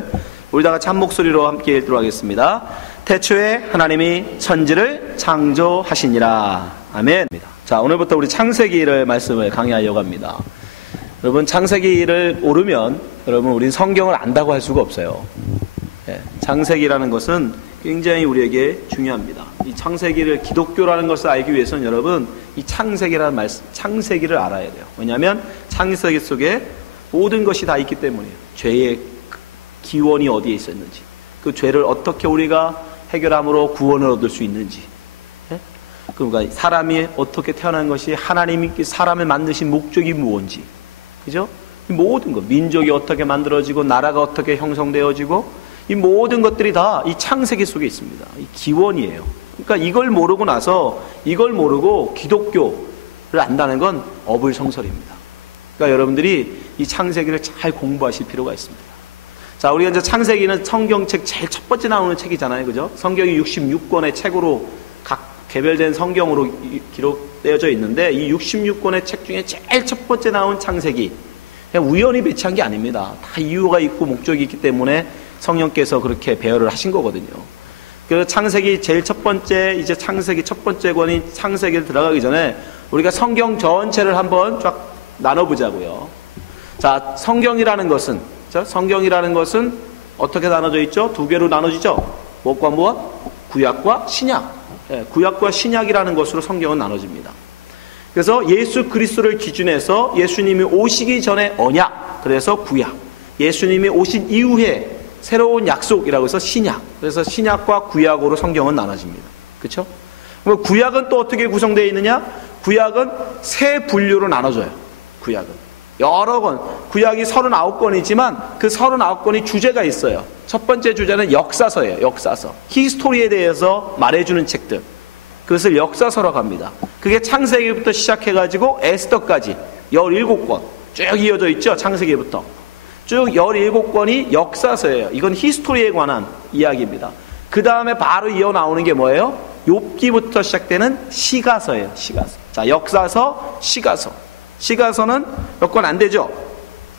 말씀을 우리 다 같이 한 목소리로 함께 읽도록 하겠습니다. 태초에 하나님이 천지를 창조하시니라. 아멘. 자, 오늘부터 우리 창세기를 말씀을 강의하려고 합니다. 여러분, 창세기를 모르면 여러분 우린 성경을 안다고 할 수가 없어요. 창세기라는 것은 굉장히 우리에게 중요합니다. 이 창세기를, 기독교라는 것을 알기 위해서는 여러분 이 창세기라는 말씀, 창세기를 알아야 돼요. 왜냐하면 창세기 속에 모든 것이 다 있기 때문이에요. 죄의 기원이 어디에 있었는지, 그 죄를 어떻게 우리가 해결함으로 구원을 얻을 수 있는지, 그러니까 사람이 어떻게 태어난 것이, 하나님이 사람을 만드신 목적이 무엇인지, 그죠? 이 모든 것, 민족이 어떻게 만들어지고 나라가 어떻게 형성되어지고, 이 모든 것들이 다 이 창세기 속에 있습니다. 이 기원이에요. 그러니까 이걸 모르고 나서, 이걸 모르고 기독교를 안다는 건 어불성설입니다. 그러니까 여러분들이 이 창세기를 잘 공부하실 필요가 있습니다. 자, 우리가 이제 창세기는 성경책 제일 첫 번째 나오는 책이잖아요. 그죠? 성경이 66권의 책으로 각 개별된 성경으로 기록되어져 있는데, 이 66권의 책 중에 제일 첫 번째 나온 창세기, 그냥 우연히 배치한 게 아닙니다. 다 이유가 있고 목적이 있기 때문에 성령께서 그렇게 배열을 하신 거거든요. 그래서 창세기 제일 첫 번째, 이제 창세기 첫 번째 권인 창세기를 들어가기 전에 우리가 성경 전체를 한번 쫙 나눠보자고요. 자, 성경이라는 것은 어떻게 나눠져 있죠? 두 개로 나눠지죠? 무엇과 무엇? 구약과 신약. 구약과 신약이라는 것으로 성경은 나눠집니다. 그래서 예수 그리스도를 기준해서 예수님이 오시기 전에 언약, 그래서 구약. 예수님이 오신 이후에 새로운 약속이라고 해서 신약. 그래서 신약과 구약으로 성경은 나눠집니다. 그렇죠? 그럼 구약은 또 어떻게 구성되어 있느냐? 구약은 세 분류로 나눠져요. 구약은 여러 권, 구약이 39권이지만 그 39권이 주제가 있어요. 첫 번째 주제는 역사서예요. 역사서. 히스토리에 대해서 말해주는 책들, 그것을 역사서라고 합니다. 그게 창세기부터 시작해가지고 에스더까지 17권 쭉 이어져 있죠. 창세기부터 쭉 17권이 역사서예요. 이건 히스토리에 관한 이야기입니다. 그 다음에 바로 이어 나오는 게 뭐예요? 욥기부터 시작되는 시가서예요. 시가서. 자, 역사서, 시가서. 시가서는 몇 권 안 되죠?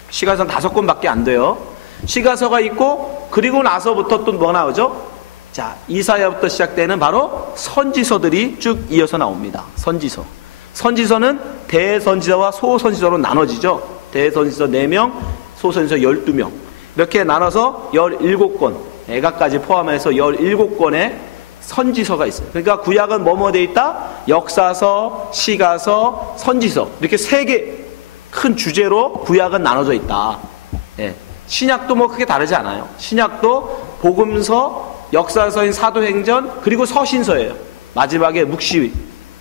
시가서는 5권밖에 안 돼요. 시가서가 있고, 그리고 나서부터 또 뭐 나오죠? 자, 이사야부터 시작되는 바로 선지서들이 쭉 이어서 나옵니다. 선지서. 선지서는 대선지서와 소선지서로 나눠지죠. 대선지서 4명, 소선지서 12명. 이렇게 나눠서 17권, 애가까지 포함해서 17권의 선지서가 있어요. 그러니까 구약은 뭐뭐 돼 있다? 역사서, 시가서, 선지서. 이렇게 3개 큰 주제로 구약은 나눠져 있다. 예. 신약도 뭐 크게 다르지 않아요. 신약도 복음서, 역사서인 사도행전, 그리고 서신서예요. 마지막에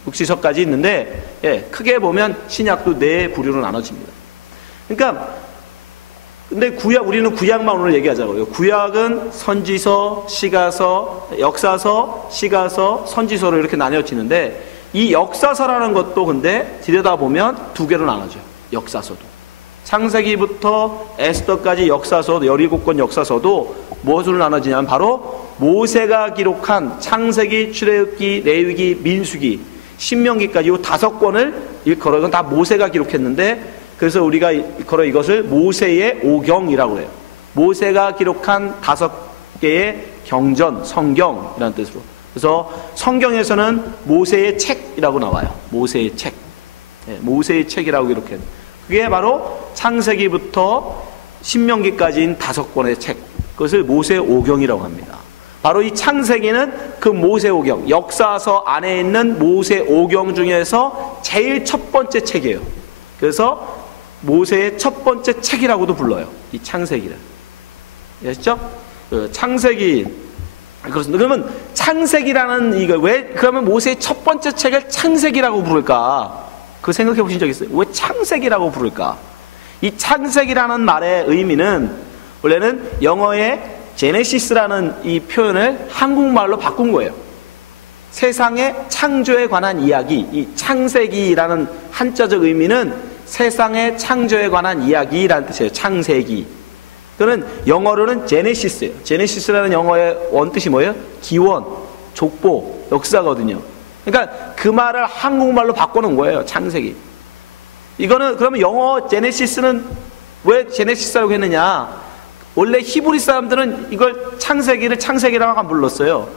묵시서까지 있는데, 예, 크게 보면 신약도 4부류로 나눠집니다. 그러니까 근데 우리는 구약만 오늘 얘기하자고요. 구약은 선지서, 시가서, 역사서, 시가서, 선지서로 이렇게 나뉘어지는데, 이 역사서라는 것도 근데 들여다보면 2개로 나눠져요. 역사서도. 창세기부터 에스더까지 역사서, 17권 역사서도 무엇으로 나눠지냐면 바로 모세가 기록한 창세기, 출애굽기, 레위기, 민수기, 신명기까지 이 5권을 일컬어. 이건 다 모세가 기록했는데, 그래서 우리가 일컬어 이것을 모세의 오경이라고 해요. 모세가 기록한 5개의 경전, 성경이라는 뜻으로. 그래서 성경에서는 모세의 책이라고 나와요. 모세의 책. 네, 모세의 책이라고 기록해요. 그게 바로 창세기부터 신명기까지인 5권의 책. 그것을 모세의 오경이라고 합니다. 바로 이 창세기는 그 모세 오경, 역사서 안에 있는 모세 오경 중에서 제일 첫 번째 책이에요. 그래서 모세의 첫 번째 책이라고도 불러요. 이 창세기를. 아시죠? 창세기. 그렇습니다. 그러면 창세기라는 이거 그러면 모세의 첫 번째 책을 창세기라고 부를까? 그거 생각해 보신 적 있어요? 왜 창세기라고 부를까? 이 창세기라는 말의 의미는 원래는 영어의 제네시스라는 이 표현을 한국말로 바꾼 거예요. 세상의 창조에 관한 이야기. 이 창세기라는 한자적 의미는 세상의 창조에 관한 이야기라는 뜻이에요. 창세기. 또는 영어로는 제네시스예요. 제네시스라는 영어의 원뜻이 뭐예요? 기원, 족보, 역사거든요. 그러니까 그 말을 한국말로 바꿔놓은 거예요. 창세기. 이거는 그러면 영어 제네시스는 왜 제네시스라고 했느냐? 원래 히브리 사람들은 이걸 창세기라고 안 불렀어요.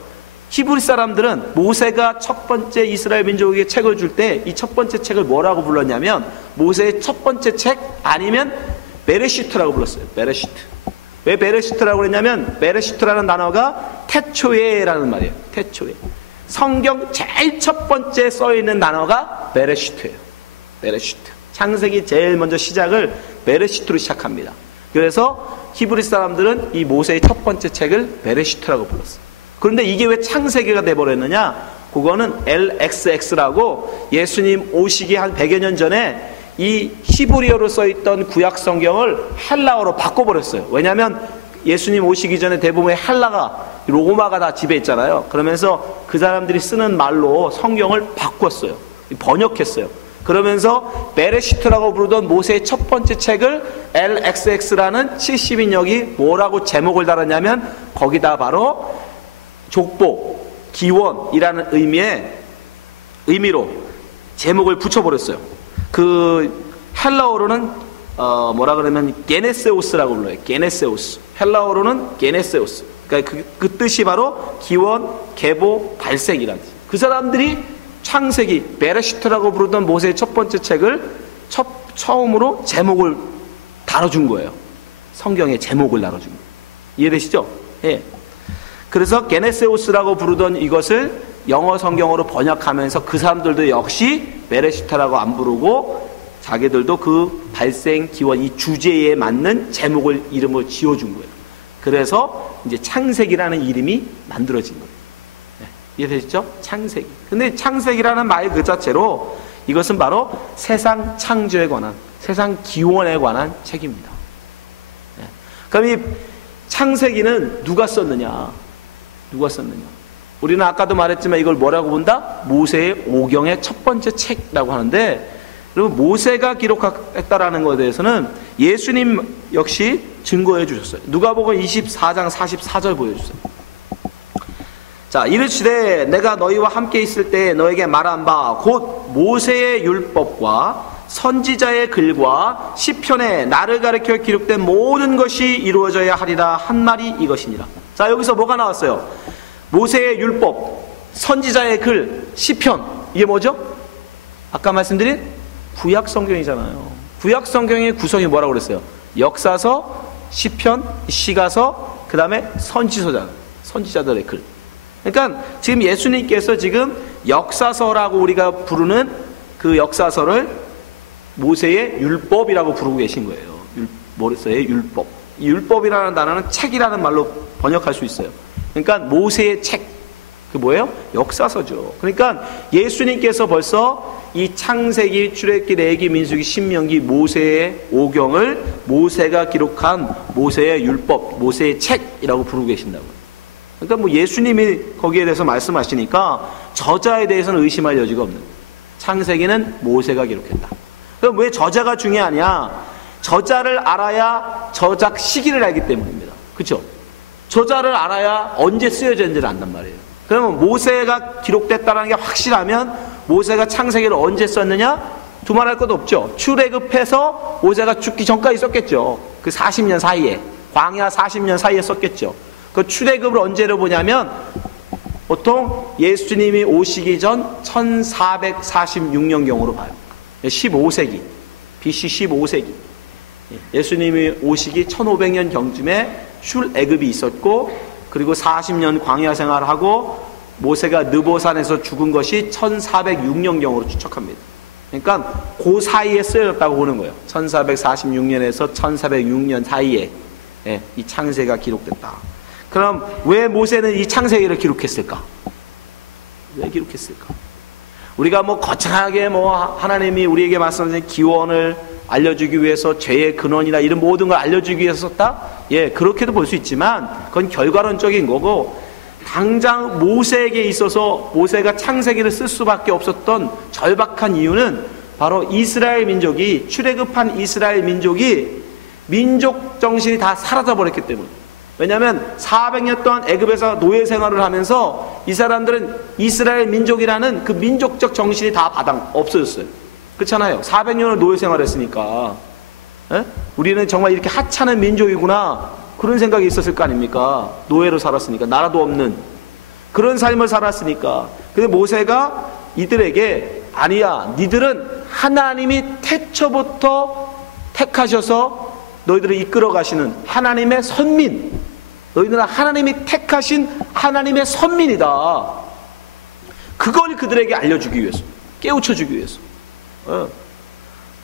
히브리 사람들은 모세가 첫 번째 이스라엘 민족에게 책을 줄 때 이 첫 번째 책을 뭐라고 불렀냐면 모세의 첫 번째 책 아니면 베레시트라고 불렀어요. 베레시트. 왜 베레시트라고 그랬냐면 베레시트라는 단어가 태초에라는 말이에요. 태초에. 성경 제일 첫 번째 써있는 단어가 베레시트예요. 베레시트. 창세기 제일 먼저 시작을 베레시트로 시작합니다. 그래서 히브리 사람들은 이 모세의 첫 번째 책을 베레시트라고 불렀어요. 그런데 이게 왜 창세기가 돼버렸느냐? 그거는 LXX라고 예수님 오시기 한 100여 년 전에 이 히브리어로 써있던 구약 성경을 헬라어로 바꿔버렸어요. 왜냐하면 예수님 오시기 전에 대부분의 헬라가 로마가 다 지배했잖아요. 그러면서 그 사람들이 쓰는 말로 성경을 바꿨어요. 번역했어요. 그러면서 베레시트라고 부르던 모세의 첫 번째 책을 LXX라는 70인역이 뭐라고 제목을 달았냐면 거기다 바로 족보, 기원이라는 의미로 제목을 붙여버렸어요. 그 헬라어로는 뭐라 그러면 게네세오스라고 불러요. 게네세오스. 헬라어로는 게네세오스. 그러니까 그 뜻이 바로 기원, 계보, 발생이라는 뜻. 그 사람들이 창세기, 베레시트라고 부르던 모세의 첫 번째 책을 처음으로 제목을 달아준 거예요. 성경의 제목을 달아준 거예요. 이해되시죠? 예. 그래서 게네세오스라고 부르던 이것을 영어 성경으로 번역하면서 그 사람들도 역시 베레시트라고 안 부르고 자기들도 그 발생, 기원, 이 주제에 맞는 이름을 지어준 거예요. 그래서 이제 창세기라는 이름이 만들어진 거예요. 네, 이해되시죠? 창세기. 근데 창세기라는 말 그 자체로 이것은 바로 세상 창조에 관한, 세상 기원에 관한 책입니다. 네. 그럼 이 창세기는 누가 썼느냐? 우리는 아까도 말했지만 이걸 뭐라고 본다? 모세의 오경의 첫 번째 책이라고 하는데, 그리고 모세가 기록했다라는 것에 대해서는 예수님 역시 증거해 주셨어요. 누가복음 24장 44절 보여주세요. 자, 이르시되 내가 너희와 함께 있을 때 너에게 말한 바 곧 모세의 율법과 선지자의 글과 시편에 나를 가리켜 기록된 모든 것이 이루어져야 하리라 한 말이 이것이니라. 자, 여기서 뭐가 나왔어요? 모세의 율법, 선지자의 글, 시편. 이게 뭐죠? 아까 말씀드린 구약 성경이잖아요. 구약 성경의 구성이 뭐라고 그랬어요? 역사서, 시편, 시가서, 그 다음에 선지자들의 글. 그러니까 지금 예수님께서 지금 역사서라고 우리가 부르는 그 역사서를 모세의 율법이라고 부르고 계신 거예요. 모세의 율법. 이 율법이라는 단어는 책이라는 말로 번역할 수 있어요. 그러니까 모세의 책, 그 뭐예요? 역사서죠. 그러니까 예수님께서 벌써 이 창세기, 출애굽기, 레위기, 민수기, 신명기, 모세의 오경을 모세가 기록한 모세의 율법, 모세의 책이라고 부르고 계신다고요. 그러니까 뭐 예수님이 거기에 대해서 말씀하시니까 저자에 대해서는 의심할 여지가 없는 거예요. 창세기는 모세가 기록했다. 그럼 왜 저자가 중요하냐? 저자를 알아야 저작 시기를 알기 때문입니다. 그렇죠? 저자를 알아야 언제 쓰여졌는지를 안단 말이에요. 그러면 모세가 기록됐다는 게 확실하면 모세가 창세기를 언제 썼느냐? 두말할 것도 없죠. 출애굽해서 모세가 죽기 전까지 썼겠죠. 그 40년 사이에, 광야 40년 사이에 썼겠죠. 그 출애굽을 언제로 보냐면 보통 예수님이 오시기 전 1446년경으로 봐요. 15세기, BC 15세기. 예수님이 오시기 1500년 경쯤에 출애굽이 있었고, 그리고 40년 광야 생활을 하고 모세가 느보산에서 죽은 것이 1406년경으로 추측합니다. 그러니까 그 사이에 쓰여졌다고 보는 거예요. 1446년에서 1406년 사이에 이 창세기가 기록됐다. 그럼 왜 모세는 이 창세기를 기록했을까? 왜 기록했을까? 우리가 뭐 거창하게 뭐 하나님이 우리에게 말씀하신 기원을 알려주기 위해서 죄의 근원이나 이런 모든 걸 알려주기 위해서 썼다? 예, 그렇게도 볼 수 있지만 그건 결과론적인 거고, 당장 모세에게 있어서 모세가 창세기를 쓸 수밖에 없었던 절박한 이유는 바로 이스라엘 민족이, 출애굽한 이스라엘 민족이 민족 정신이 다 사라져 버렸기 때문에. 왜냐하면 400년 동안 애굽에서 노예 생활을 하면서 이 사람들은 이스라엘 민족이라는 그 민족적 정신이 다 없어졌어요. 그렇잖아요. 400년을 노예 생활을 했으니까. 에? 우리는 정말 이렇게 하찮은 민족이구나. 그런 생각이 있었을 거 아닙니까? 노예로 살았으니까, 나라도 없는 그런 삶을 살았으니까. 근데 모세가 이들에게 아니야, 니들은 하나님이 태초부터 택하셔서 너희들을 이끌어 가시는 하나님의 선민, 너희들은 하나님이 택하신 하나님의 선민이다. 그걸 그들에게 알려주기 위해서, 깨우쳐주기 위해서.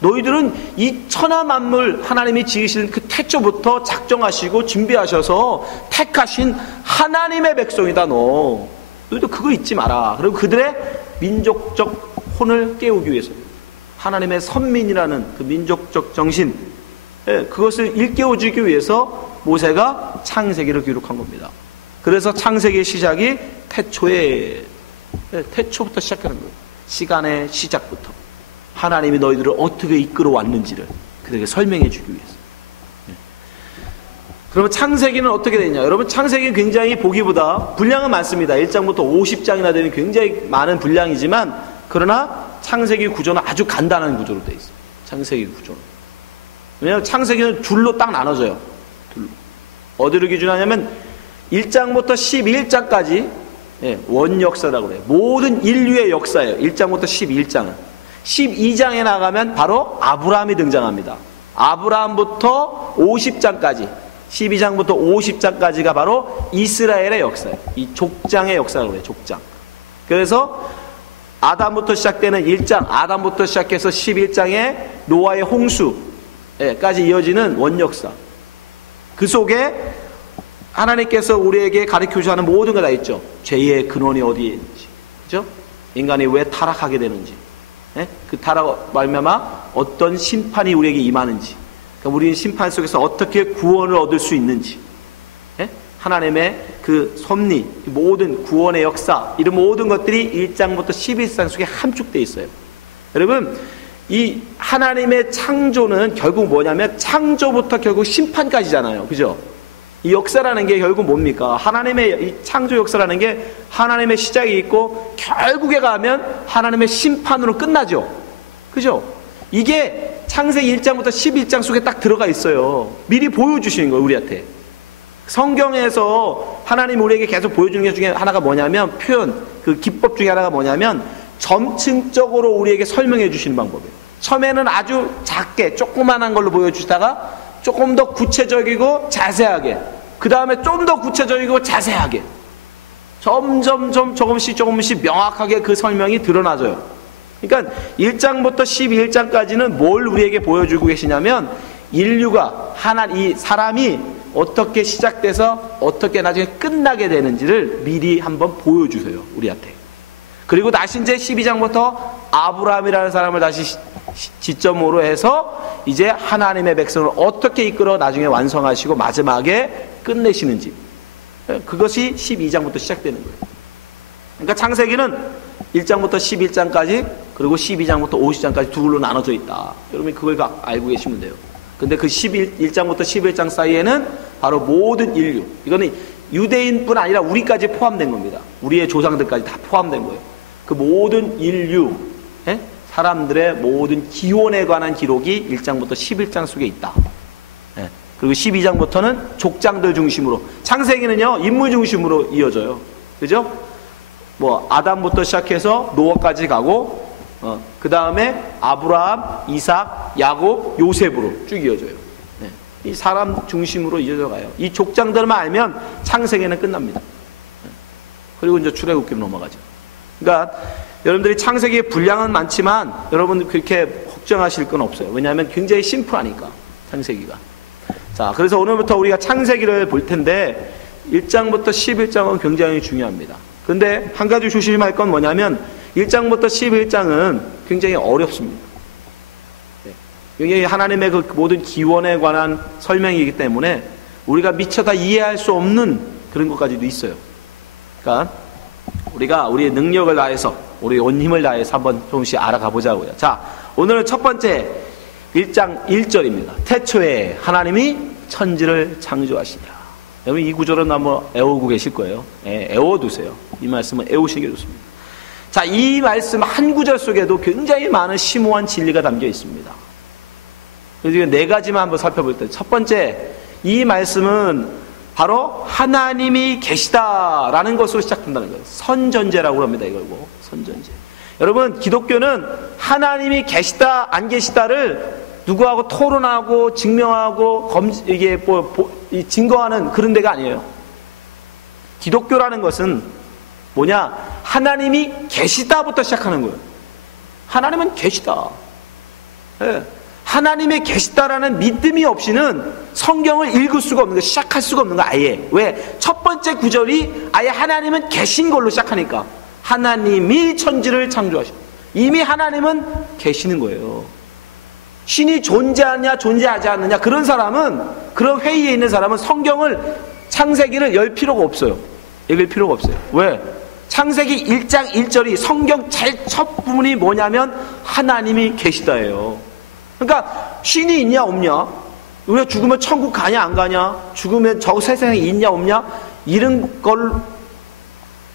너희들은 이 천하 만물 하나님이 지으신 그 태초부터 작정하시고 준비하셔서 택하신 하나님의 백성이다. 너희도 그거 잊지 마라. 그리고 그들의 민족적 혼을 깨우기 위해서, 하나님의 선민이라는 그 민족적 정신, 그것을 일깨워주기 위해서 모세가 창세기를 기록한 겁니다. 그래서 창세기의 시작이 태초부터 시작하는 거예요. 시간의 시작부터 하나님이 너희들을 어떻게 이끌어 왔는지를 그들에게 설명해 주기 위해서. 그러면 창세기는 어떻게 되냐? 여러분, 창세기는 굉장히 보기보다 분량은 많습니다. 1장부터 50장이나 되는 굉장히 많은 분량이지만, 그러나 창세기 구조는 아주 간단한 구조로 되어 있어요. 창세기 구조는. 왜냐하면 창세기는 둘로 딱 나눠져요. 둘로. 어디로 기준하냐면 1장부터 11장까지 원역사라고 그래요. 모든 인류의 역사예요. 1장부터 11장은. 12장에 나가면 바로 아브라함이 등장합니다. 아브라함부터 50장까지, 12장부터 50장까지가 바로 이스라엘의 역사예요. 이 족장의 역사라고 해요. 족장. 그래서 아담부터 시작되는 1장, 아담부터 시작해서 11장에 노아의 홍수까지 이어지는 원역사. 그 속에 하나님께서 우리에게 가르쳐주셔야 하는 모든 게 다 있죠. 죄의 근원이 어디에 있는지, 그죠? 인간이 왜 타락하게 되는지, 그 타락 말미암아 어떤 심판이 우리에게 임하는지, 그러니까 우리는 심판 속에서 어떻게 구원을 얻을 수 있는지, 하나님의 그 섭리, 모든 구원의 역사, 이런 모든 것들이 1장부터 11장 속에 함축되어 있어요. 여러분, 이 하나님의 창조는 결국 뭐냐면 창조부터 결국 심판까지잖아요. 그죠? 이 역사라는 게 결국 뭡니까? 하나님의 이 창조 역사라는 게 하나님의 시작이 있고 결국에 가면 하나님의 심판으로 끝나죠. 그죠? 이게 창세기 1장부터 11장 속에 딱 들어가 있어요. 미리 보여주시는 거예요, 우리한테. 성경에서 하나님 우리에게 계속 보여주는 것 중에 하나가 뭐냐면, 표현, 그 기법 중에 하나가 뭐냐면 점층적으로 우리에게 설명해 주시는 방법이에요. 처음에는 아주 작게 조그만한 걸로 보여주시다가 조금 더 구체적이고 자세하게, 그 다음에 좀 더 구체적이고 자세하게, 점점점 조금씩 명확하게 그 설명이 드러나져요. 그러니까 1장부터 11장까지는 뭘 우리에게 보여주고 계시냐면, 인류가 이 사람이 어떻게 시작돼서 어떻게 나중에 끝나게 되는지를 미리 한번 보여주세요, 우리한테. 그리고 다시 이제 12장부터 아브라함이라는 사람을 다시 지점으로 해서 이제 하나님의 백성을 어떻게 이끌어 나중에 완성하시고 마지막에 끝내시는지, 그것이 12장부터 시작되는 거예요. 그러니까 창세기는 1장부터 11장까지, 그리고 12장부터 50장까지 두 글로 나눠져 있다. 여러분이 그걸 알고 계시면 돼요. 근데 그 1장부터 11장 사이에는 바로 모든 인류, 이거는 유대인뿐 아니라 우리까지 포함된 겁니다. 우리의 조상들까지 다 포함된 거예요. 그 모든 인류, 사람들의 모든 기원에 관한 기록이 1장부터 11장 속에 있다. 그리고 12장부터는 족장들 중심으로, 창세기는요 인물 중심으로 이어져요. 그죠? 뭐 아담부터 시작해서 노아까지 가고, 그 다음에 아브라함, 이삭, 야곱, 요셉으로 쭉 이어져요. 이 사람 중심으로 이어져 가요. 이 족장들만 알면 창세기는 끝납니다. 그리고 이제 출애굽기로 넘어가죠. 그러니까 여러분들이 창세기의 분량은 많지만 여러분 그렇게 걱정하실 건 없어요. 왜냐하면 굉장히 심플하니까, 창세기가. 자, 그래서 오늘부터 우리가 창세기를 볼 텐데 1장부터 11장은 굉장히 중요합니다. 근데 한 가지 조심할 건 뭐냐면 1장부터 11장은 굉장히 어렵습니다. 이게 하나님의 그 모든 기원에 관한 설명이기 때문에 우리가 미처 다 이해할 수 없는 그런 것까지도 있어요. 그러니까 우리가 우리의 능력을 다해서, 우리의 온 힘을 다해서 한번 조금씩 알아가 보자고요. 자, 오늘은 첫 번째 1장 1절입니다. 태초에 하나님이 천지를 창조하시니라. 여러분 이 구절은 한번 애우고 계실 거예요. 애워두세요. 이 말씀은 애우시는 게 좋습니다. 자, 이 말씀 한 구절 속에도 굉장히 많은 심오한 진리가 담겨 있습니다. 그래서 네 가지만 한번 살펴볼 때, 첫 번째, 이 말씀은 바로 하나님이 계시다라는 것으로 시작된다는 거예요. 선전제라고 합니다. 이걸 선전제. 여러분, 기독교는 하나님이 계시다 안 계시다를 누구하고 토론하고 증명하고 이게 증거하는 그런 데가 아니에요. 기독교라는 것은 뭐냐? 하나님이 계시다부터 시작하는 거예요. 하나님은 계시다. 네. 하나님의 계시다라는 믿음이 없이는 성경을 읽을 수가 없는 거, 시작할 수가 없는 거 아예. 왜? 첫 번째 구절이 아예 하나님은 계신 걸로 시작하니까. 하나님이 천지를 창조하시고 이미 하나님은 계시는 거예요. 신이 존재하냐 존재하지 않느냐 그런 사람은, 그런 회의에 있는 사람은 성경을, 창세기를 열 필요가 없어요. 읽을 필요가 없어요. 왜? 창세기 1장 1절이 성경 제일 첫 부분이 뭐냐면 하나님이 계시다예요. 그러니까 신이 있냐 없냐, 우리가 죽으면 천국 가냐 안 가냐, 죽으면 저 세상에 있냐 없냐, 이런 걸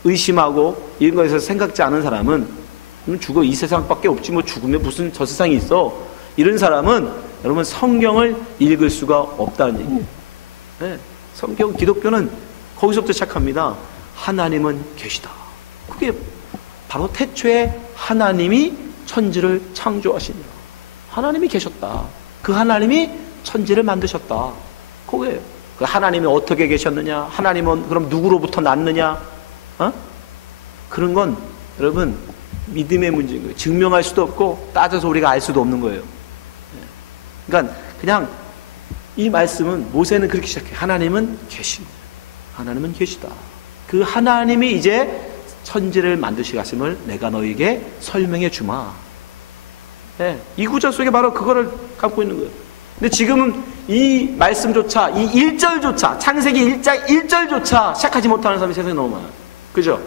의심하고 이런 거에서 생각지 않은 사람은 죽어, 이 세상밖에 없지 뭐 죽으면 무슨 저 세상이 있어, 이런 사람은 여러분 성경을 읽을 수가 없다는 얘기예요. 네. 성경, 기독교는 거기서부터 시작합니다. 하나님은 계시다. 그게 바로 태초에 하나님이 천지를 창조하시니라. 하나님이 계셨다. 그 하나님이 천지를 만드셨다. 그거예요. 그 하나님이 어떻게 계셨느냐, 하나님은 그럼 누구로부터 났느냐, 그런 건 여러분 믿음의 문제인 거예요. 증명할 수도 없고 따져서 우리가 알 수도 없는 거예요. 그러니까 그냥 이 말씀은, 모세는 그렇게 시작해. 하나님은 계신, 하나님은 계시다. 그 하나님이 이제 천지를 만드시갔음을 내가 너에게 설명해 주마. 네, 이 구절 속에 바로 그거를 갖고 있는 거예요. 근데 지금은 이 말씀조차, 이 1절조차, 창세기 1장 1절조차 시작하지 못하는 사람이 세상에 너무 많아요. 그죠?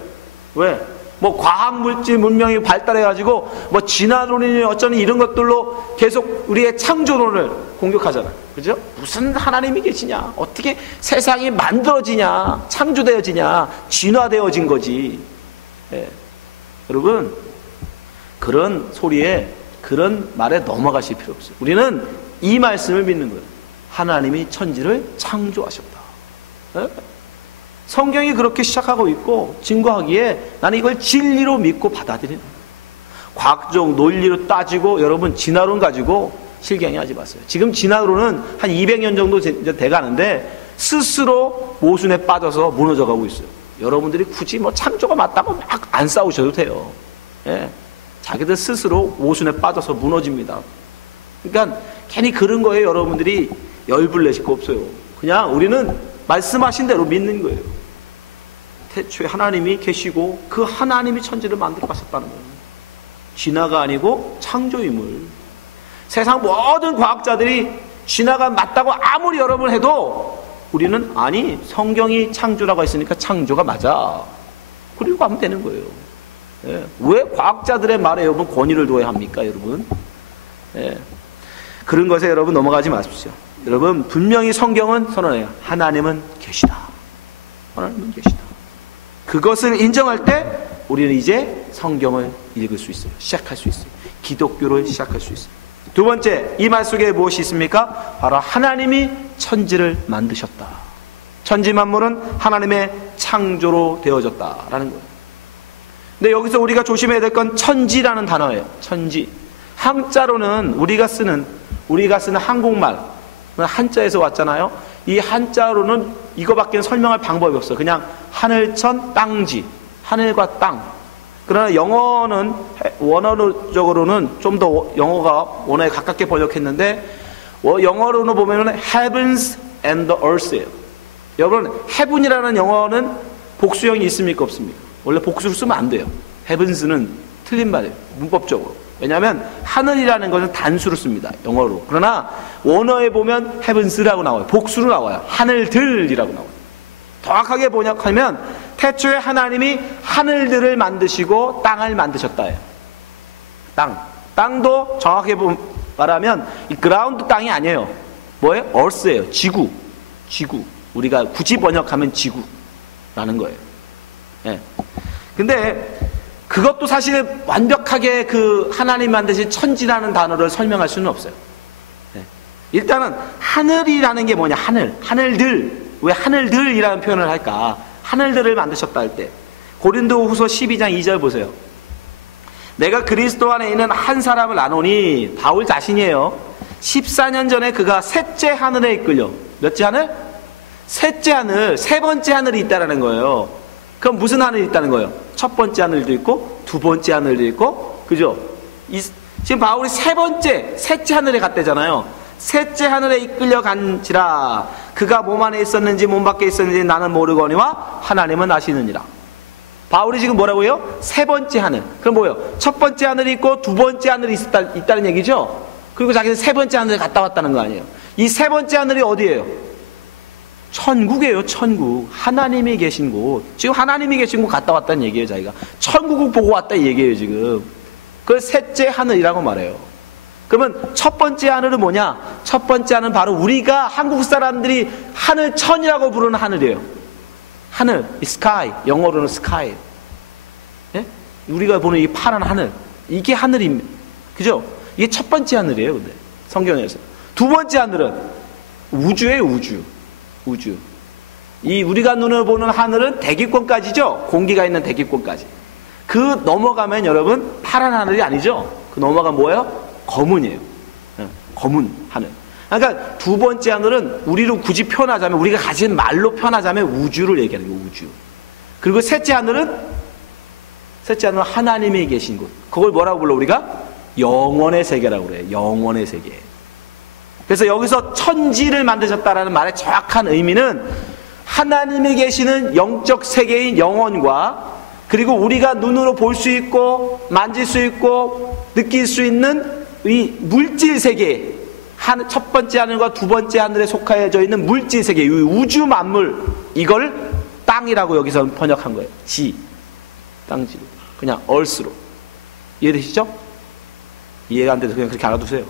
왜? 뭐 과학물질 문명이 발달해가지고 뭐 진화론이니 어쩌니 이런 것들로 계속 우리의 창조론을 공격하잖아요. 그죠? 무슨 하나님이 계시냐, 어떻게 세상이 만들어지냐, 창조되어지냐, 진화되어진 거지. 예. 여러분, 그런 소리에, 그런 말에 넘어가실 필요 없어요. 우리는 이 말씀을 믿는 거예요. 하나님이 천지를 창조하셨다. 예? 성경이 그렇게 시작하고 있고 증거하기에 나는 이걸 진리로 믿고 받아들이는 거예요. 과학적 논리로 따지고 여러분 진화론 가지고 실갱이하지 마세요. 지금 진화론은 한 200년 정도 돼가는데 스스로 모순에 빠져서 무너져가고 있어요. 여러분들이 굳이 뭐 창조가 맞다고 막 안 싸우셔도 돼요. 예. 자기들 스스로 모순에 빠져서 무너집니다. 그러니까 괜히 그런 거에 여러분들이 열불 내실 거 없어요. 그냥 우리는 말씀하신 대로 믿는 거예요. 태초에 하나님이 계시고 그 하나님이 천지를 만들어 가셨다는 거예요. 진화가 아니고 창조임을. 세상 모든 과학자들이 진화가 맞다고 아무리 여러분 해도 우리는 아니, 성경이 창조라고 했으니까 창조가 맞아. 그리고 하면 되는 거예요. 예. 왜 과학자들의 말에 여러분 권위를 둬야 합니까, 여러분? 예. 그런 것에 여러분 넘어가지 마십시오. 여러분 분명히 성경은 선언해요. 하나님은 계시다. 하나님은 계시다. 그것을 인정할 때 우리는 이제 성경을 읽을 수 있어요. 시작할 수 있어요. 기독교를 시작할 수 있어요. 두 번째, 이 말 속에 무엇이 있습니까? 바로 하나님이 천지를 만드셨다. 천지 만물은 하나님의 창조로 되어졌다라는 거예요. 근데 여기서 우리가 조심해야 될 건 천지라는 단어예요. 천지. 한자로는 우리가 쓰는 한국말 한자에서 왔잖아요. 이 한자로는 이거밖에 설명할 방법이 없어요. 그냥 하늘천 땅지, 하늘과 땅. 그러나 영어는 원어적으로는 좀 더 영어가 원어에 가깝게 번역했는데 영어로는 보면은 heavens and the earth예요. 여러분 heaven이라는 영어는 복수형이 있습니까 없습니까? 원래 복수를 쓰면 안 돼요. heavens는 틀린 말이에요. 문법적으로. 왜냐하면 하늘이라는 것은 단수로 씁니다. 영어로. 그러나 원어에 보면 heavens라고 나와요. 복수로 나와요. 하늘들이라고 나와요. 정확하게 번역하면 태초에 하나님이 하늘들을 만드시고 땅을 만드셨다예요. 땅도 정확하게 말하면 이 그라운드 땅이 아니에요. 뭐예요? earth예요. 지구. 우리가 굳이 번역하면 지구라는 거예요. 예. 근데 그것도 사실 완벽하게 그 하나님 만드신 천지라는 단어를 설명할 수는 없어요. 네. 일단은 하늘이라는 게 뭐냐? 하늘들. 왜 하늘들이라는 표현을 할까? 하늘들을 만드셨다 할 때 고린도후서 12장 2절 보세요. 내가 그리스도 안에 있는 한 사람을 아노니, 바울 자신이에요. 14년 전에 그가 셋째 하늘에 이끌려. 몇째 하늘? 셋째 하늘, 세 번째 하늘이 있다라는 거예요. 그럼 무슨 하늘이 있다는 거예요? 첫 번째 하늘도 있고 두 번째 하늘도 있고, 그죠? 지금 바울이 셋째 하늘에 갔대잖아요. 셋째 하늘에 이끌려 간지라. 그가 몸 안에 있었는지 몸 밖에 있었는지 나는 모르거니와 하나님은 아시느니라. 바울이 지금 뭐라고요? 세 번째 하늘. 그럼 뭐예요? 첫 번째 하늘이 있고 두 번째 하늘이 있다는 얘기죠. 그리고 자기는 세 번째 하늘에 갔다 왔다는 거 아니에요. 이 세 번째 하늘이 어디예요? 천국이에요. 천국. 하나님이 계신 곳. 지금 하나님이 계신 곳 갔다 왔다는 얘기예요. 자기가 천국을 보고 왔다 이 얘기예요. 지금 그걸 셋째 하늘이라고 말해요. 그러면 첫 번째 하늘은 뭐냐? 첫 번째 하늘은 바로 우리가 한국 사람들이 하늘천이라고 부르는 하늘이에요. 하늘, sky, 영어로는 sky. 예? 우리가 보는 이 파란 하늘, 이게 하늘입니다. 그죠? 이게 첫 번째 하늘이에요. 근데 성경에서 두 번째 하늘은 우주예요. 우주. 이 우리가 눈으로 보는 하늘은 대기권까지죠. 공기가 있는 대기권까지. 그 넘어가면 여러분 파란 하늘이 아니죠. 그 넘어가면 뭐예요? 검은이에요. 검은 하늘. 그러니까 두 번째 하늘은 우리로 굳이 표현하자면, 우리가 가진 말로 표현하자면 우주를 얘기하는 거예요. 우주. 그리고 셋째 하늘은 하나님이 계신 곳. 그걸 뭐라고 불러? 우리가 영원의 세계라고 그래요. 영원의 세계. 그래서 여기서 천지를 만드셨다라는 말의 정확한 의미는 하나님이 계시는 영적 세계인 영원과, 그리고 우리가 눈으로 볼 수 있고 만질 수 있고 느낄 수 있는 이 물질 세계, 첫 번째 하늘과 두 번째 하늘에 속하여져 있는 물질 세계, 이 우주 만물, 이걸 땅이라고 여기서 번역한 거예요. 땅지로, 그냥 얼스로. 이해되시죠? 이해가 안 돼서 그냥 그렇게 알아두세요.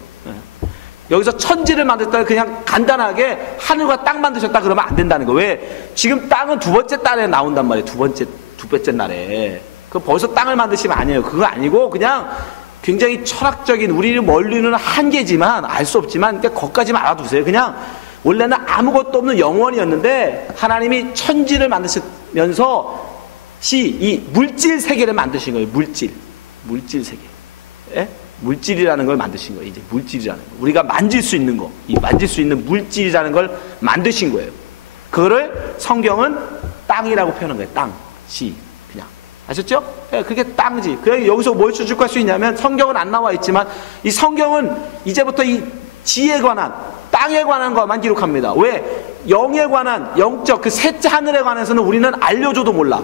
여기서 천지를 만들었다 그냥 간단하게 하늘과 땅 만드셨다 그러면 안 된다는 거예요. 왜? 지금 땅은 두 번째 달에 나온단 말이에요. 두 번째 날에. 그 벌써 땅을 만드시면 아니에요. 그거 아니고 그냥 굉장히 철학적인, 우리를 멀리는 한계지만, 알 수 없지만, 그러니까 거기까지만 알아두세요. 그냥 원래는 아무것도 없는 영원이었는데 하나님이 천지를 만드시면서 이 물질 세계를 만드신 거예요. 물질 세계. 예? 물질이라는 걸 만드신 거예요. 이제 물질이라는 거. 우리가 만질 수 있는 거, 이 만질 수 있는 물질이라는 걸 만드신 거예요. 그거를 성경은 땅이라고 표현한 거예요. 땅, 그냥. 아셨죠? 예, 그게 땅지. 그래 여기서 뭘 추측할 수 있냐면, 성경은 안 나와 있지만 이 성경은 이제부터 이 지에 관한, 땅에 관한 것만 기록합니다. 왜? 영에 관한, 영적 그 셋째 하늘에 관해서는 우리는 알려줘도 몰라.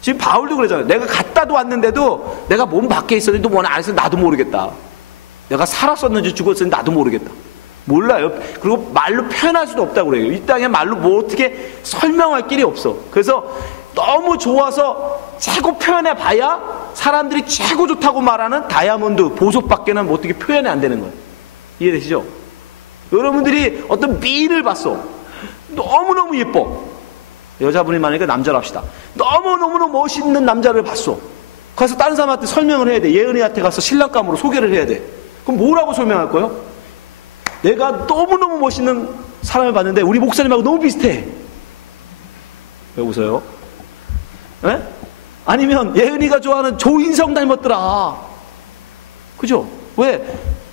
지금 바울도 그러잖아요. 내가 갔다도 왔는데도 내가 몸 밖에 있었는데 몸 안에 있었는데 나도 모르겠다. 내가 살았었는지 죽었었는지 나도 모르겠다. 몰라요. 그리고 말로 표현할 수도 없다고 그래요. 이 땅에 말로 뭐 어떻게 설명할 길이 없어. 그래서 너무 좋아서 최고 표현해 봐야 사람들이 최고 좋다고 말하는 다이아몬드, 보석밖에는 뭐 어떻게 표현이 안 되는 거예요. 이해되시죠? 여러분들이 어떤 미인을 봤어. 너무너무 예뻐. 여자분이 많으니까 남자로 합시다. 너무너무 멋있는 남자를 봤어. 가서 다른 사람한테 설명을 해야 돼. 예은이한테 가서 신랑감으로 소개를 해야 돼. 그럼 뭐라고 설명할 거예요? 내가 너무너무 멋있는 사람을 봤는데 우리 목사님하고 너무 비슷해. 왜 웃어요? 에? 아니면 예은이가 좋아하는 조인성 닮았더라. 그죠? 왜?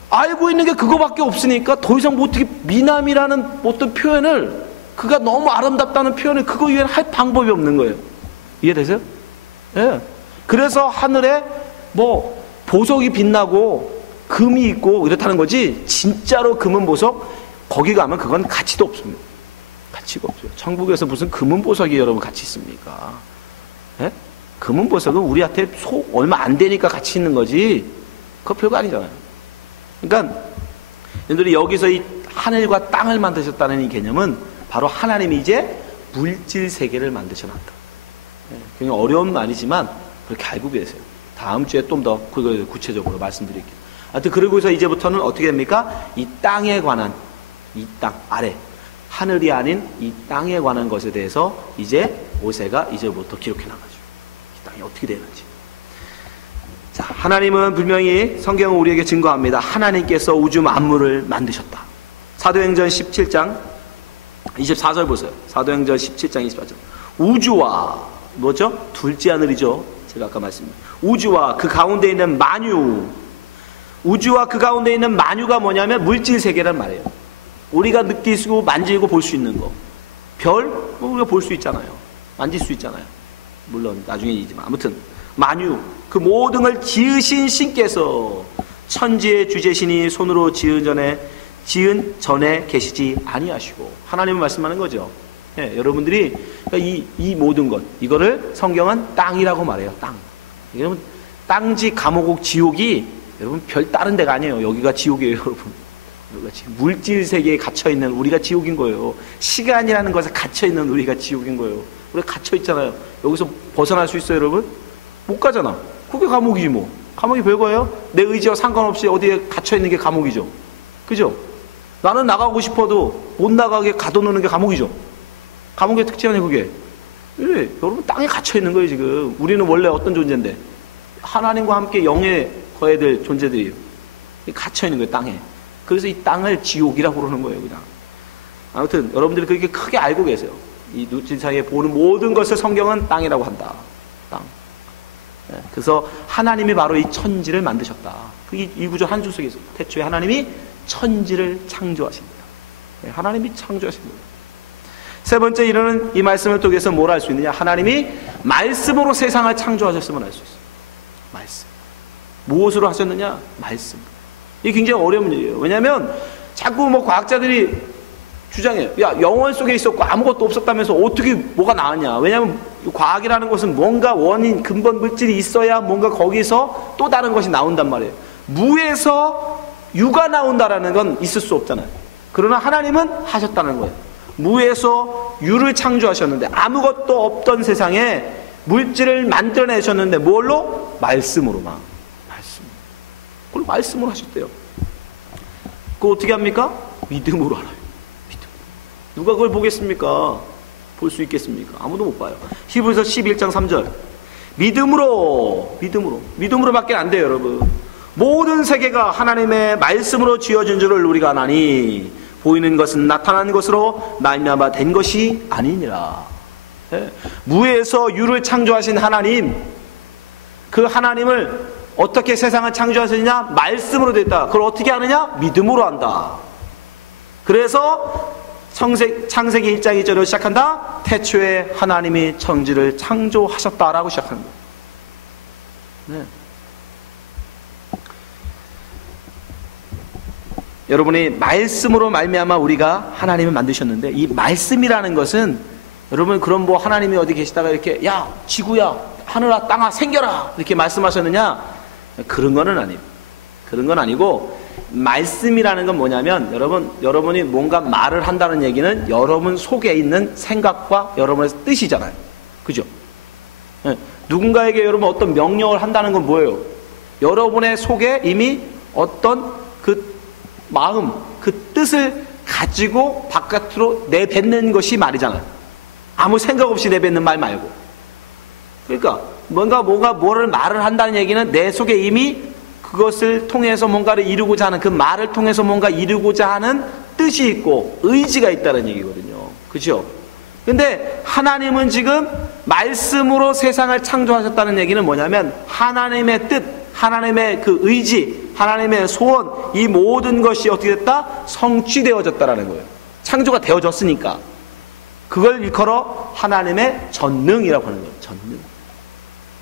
알고 있는 게 그거밖에 없으니까 더 이상 뭐 어떻게 미남이라는 어떤 표현을, 그가 너무 아름답다는 표현을 그거 이외에는 할 방법이 없는 거예요. 이해되세요? 예. 그래서 하늘에 뭐 보석이 빛나고 금이 있고 이렇다는 거지, 진짜로 금은 보석, 거기 가면 그건 가치도 없습니다. 가치가 없어요. 천국에서 무슨 금은 보석이 여러분 가치 있습니까? 예? 금은 보석은 우리한테 얼마 안 되니까 가치 있는 거지, 그거 별거 아니잖아요. 그러니까 여러분들이 여기서 이 하늘과 땅을 만드셨다는 이 개념은 바로 하나님이 이제 물질 세계를 만드셔놨다. 굉장히 어려운 말이지만 그렇게 알고 계세요. 다음 주에 좀 더 그걸 구체적으로 말씀드릴게요. 하여튼 그러고서 이제부터는 어떻게 됩니까? 이 땅에 관한, 이 땅 아래, 하늘이 아닌 이 땅에 관한 것에 대해서 이제 모세가 이제부터 기록해 나가죠. 이 땅이 어떻게 되는지. 자, 하나님은 분명히 성경은 우리에게 증거합니다. 하나님께서 우주 만물을 만드셨다. 사도행전 17장 24절 보세요. 사도행전 17장 24절. 우주와 뭐죠? 둘째 하늘이죠. 제가 아까 말씀드린 우주와 그 가운데 있는 만유. 우주와 그 가운데 있는 만유가 뭐냐면 물질 세계란 말이에요. 우리가 느끼고 만지고 볼 수 있는 거. 별, 우리가 볼 수 있잖아요. 만질 수 있잖아요. 물론 나중에이지만 아무튼 만유, 그 모든 걸 지으신 신께서 천지의 주제신이 손으로 지은 전에 계시지 아니하시고, 하나님은 말씀하는 거죠. 예, 여러분들이 이 모든 것, 이거를 성경은 땅이라고 말해요. 땅. 여러분, 땅지 감옥 지옥이 여러분 별 다른 데가 아니에요. 여기가 지옥이에요, 여러분. 우리가 지금 물질 세계에 갇혀 있는 우리가 지옥인 거예요. 시간이라는 것에 갇혀 있는 우리가 지옥인 거예요. 우리가 갇혀 있잖아요. 여기서 벗어날 수 있어요, 여러분? 못 가잖아. 그게 감옥이지 뭐. 감옥이 별거예요? 내 의지와 상관없이 어디에 갇혀 있는 게 감옥이죠. 그죠? 나는 나가고 싶어도 못 나가게 가둬놓는 게 감옥이죠. 감옥의 특징 아니에요, 그게. 예, 여러분 땅에 갇혀 있는 거예요, 지금. 우리는 원래 어떤 존재인데? 하나님과 함께 영에 거해야 될 존재들이에요. 갇혀 있는 거예요, 땅에. 그래서 이 땅을 지옥이라고 그러는 거예요, 그냥. 아무튼 여러분들이 그렇게 크게 알고 계세요. 이 눈진상에 보는 모든 것을 성경은 땅이라고 한다. 땅. 예, 그래서 하나님이 바로 이 천지를 만드셨다. 이 구절 한 줄 속에서 태초에 하나님이 천지를 창조하십니다. 예, 하나님이 창조하십니다. 세 번째 이르는 이 말씀을 통해서 뭘 알 수 있느냐? 하나님이 말씀으로 세상을 창조하셨음을 알 수 있어요. 말씀. 무엇으로 하셨느냐? 말씀. 이게 굉장히 어려운 일이에요. 왜냐하면 자꾸 뭐 과학자들이 주장해요. 야, 영원 속에 있었고 아무것도 없었다면서 어떻게 뭐가 나왔냐? 왜냐하면 과학이라는 것은 뭔가 원인, 근본 물질이 있어야 뭔가 거기서 또 다른 것이 나온단 말이에요. 무에서 유가 나온다라는 건 있을 수 없잖아요. 그러나 하나님은 하셨다는 거예요. 무에서 유를 창조하셨는데 아무것도 없던 세상에 물질을 만들어내셨는데 뭘로? 말씀으로만. 말씀. 그걸 말씀으로 하셨대요. 그거 어떻게 합니까? 믿음으로 알아요. 믿음. 누가 그걸 보겠습니까? 볼 수 있겠습니까? 아무도 못 봐요. 히브리서 11장 3절. 믿음으로밖에 안 돼요, 여러분. 모든 세계가 하나님의 말씀으로 지어진 줄을 우리가 아나니 보이는 것은 나타난 것으로 말미암아 된 것이 아니니라. 네. 무에서 유를 창조하신 하나님, 그 하나님을 어떻게 세상을 창조하셨느냐? 말씀으로 됐다. 그걸 어떻게 하느냐? 믿음으로 한다. 그래서 창세기 1장 2절로 시작한다. 태초에 하나님이 천지를 창조하셨다라고 시작하는 거예요. 네. 여러분이 말씀으로 말미암아 우리가 하나님을 만드셨는데, 이 말씀이라는 것은 여러분 그럼 뭐 하나님이 어디 계시다가 이렇게 야 지구야 하늘아 땅아 생겨라 이렇게 말씀하셨느냐? 그런 거는 아니에요. 그런 건 아니고, 말씀이라는 건 뭐냐면 여러분이 뭔가 말을 한다는 얘기는 여러분 속에 있는 생각과 여러분의 뜻이잖아요. 그죠? 네. 누군가에게 여러분 어떤 명령을 한다는 건 뭐예요? 여러분의 속에 이미 어떤 그 마음, 그 뜻을 가지고 바깥으로 내뱉는 것이 말이잖아요. 아무 생각 없이 내뱉는 말 말고. 그러니까 뭐를 말을 한다는 얘기는 내 속에 이미 그것을 통해서 뭔가를 이루고자 하는, 그 말을 통해서 뭔가 이루고자 하는 뜻이 있고 의지가 있다는 얘기거든요. 그렇죠? 근데 하나님은 지금 말씀으로 세상을 창조하셨다는 얘기는 뭐냐면 하나님의 뜻, 하나님의 그 의지, 하나님의 소원, 이 모든 것이 어떻게 됐다? 성취되어졌다라는 거예요. 창조가 되어졌으니까. 그걸 일컬어 하나님의 전능이라고 하는 거예요. 전능.